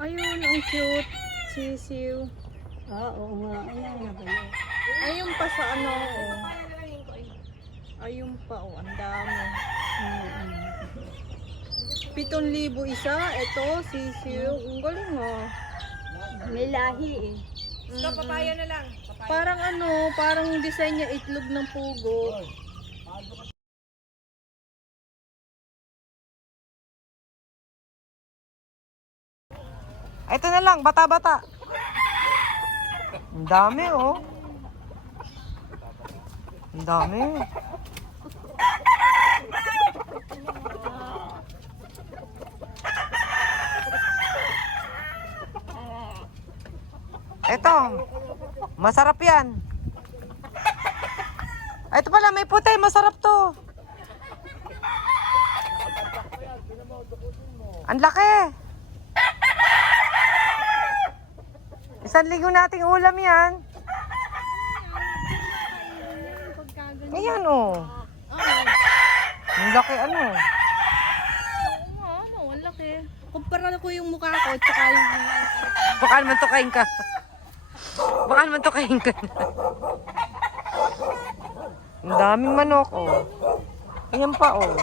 Ayun, ang cute. Sisiw. Oo nga. Ayan na ba yun? Ayun pa sa ano, oh. Ayun pa, oh. Ang dami. 7,000 isa. Ito, sisiw. Ang galing, oh. May lahi eh. Papaya na lang. Parang ano, parang design niya itlog ng pugo. Ito na lang, bata-bata. Ang dami, oh. Ang dami. Ito, masarap yan. Ito pala, may puti, masarap to. Ang laki. 1 linggo nating ulam yan. Ayan, oh. Ang laki, ano. Ano, ang laki. Kumpara ko yung mukha ko, tsaka yung... Baka naman tukain ka. Baka naman tukain ka. Ang daming manok, oh. Ayan pa, oh.